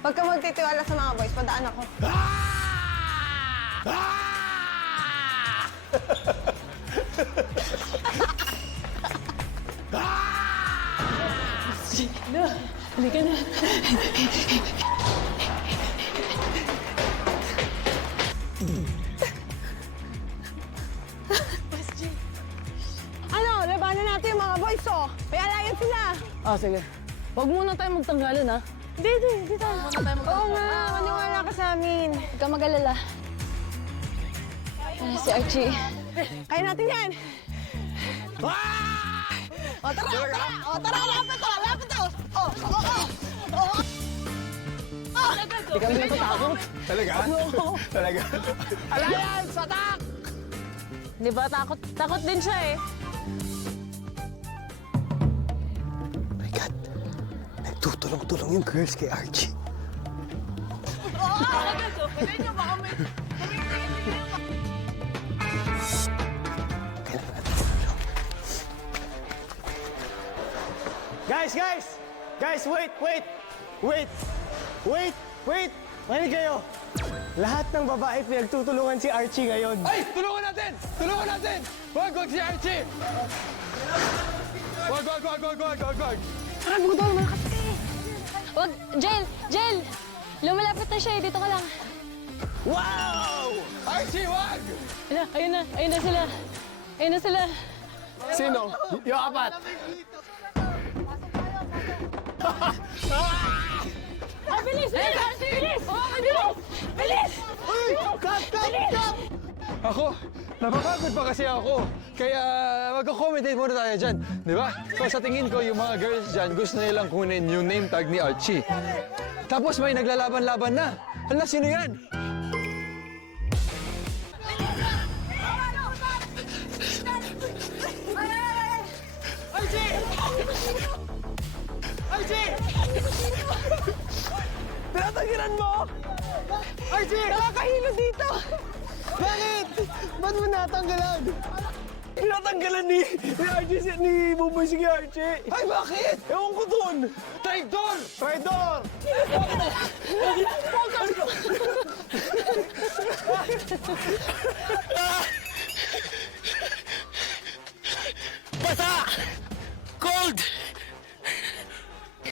Huwag ka magtitiwala sa mga boys. Padaan ako. Na, halika na. Ano? Labanan natin yung mga boys, oh. May alayan sila. Ah, sige. Huwag muna tayo magtanggalan, ha? Hindi tayo. Oo nga, maniwala ka sa amin. Huwag ka mag-alala. Si Archie. Kaya natin yan. O, tara! O, tara! Lapit to! Lapit to! O! Hindi kami natatakot. Talaga? Talaga? Alliance! Attack! Di ba? Takot din siya, eh. My God. Nagtutulong-tulong yung girls kay Archie. Kailangan natin tulong. Guys, wait! Mahinig kayo! Lahat ng babae pinagtutulungan si Archie ngayon. Ay! Tulungan natin! Tulungan natin! Wag si Archie! Wag! Huwag, Jel! Lumalapit na siya, eh. Dito ka lang. Wow! Archie, wag! Ayun na sila. Ayun na sila. Sino? Yung apat. Ah, bilis! Bilis! Bilis! Cut! Ako, napapagod pa kasi ako. Kaya mag-accommodate muna tayo dyan. Di ba? So sa tingin ko, yung mga girls dyan, gusto nilang kunin yung name tag ni Archie. Tapos may naglalaban-laban na. Hala, sino yan? Tinatanggilan mo? Archie! Nakakahilo dito. Bakit? Ba't mo natanggalan? Tinatanggalan ni Archie, ni Buboy si Archie. Ay, bakit? Ewan ko dun. Traitor! Traidor!